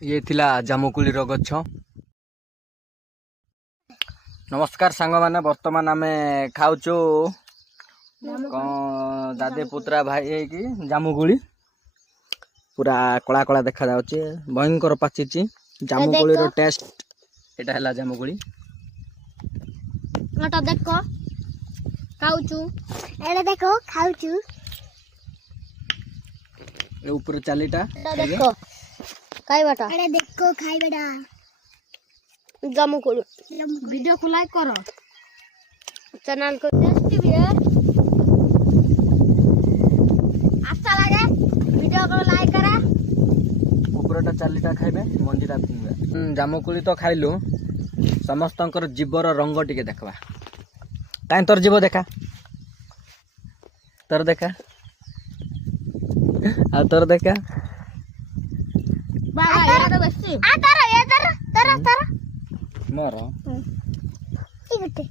ये थिला जामुकुली रो गछ। नमस्कार सांग माने, वर्तमान आमे खाउचो दादे पुत्रा भाई है कि जामुकुली पूरा कला कला देखा जाउचे, भयंकर पाचिची। जामुकुली रो टेस्ट एटा हला जामुकुली। एटा देखो खाउचू, एटा देखो खाउचू। ए ऊपर चालीटा देखो खाई बेटा, एटा देखो खाई बेटा। जामुकुली वीडियो को लाइक करो, चैनल को टेस्टी भी है। अच्छा लगे वीडियो को लाइक करा। ऊपरटा चालीटा खाइबे, मंजीटा पिनबे। जामुकुली तो खाइलु, समस्तंकर जीवर रंग टिके देखबा। काई तोर जीव देखा, तोर देखा आ तोर देखा। बाबा ये तो बेसी आ तारा ये तारा तारा तारा मोर ठीक है।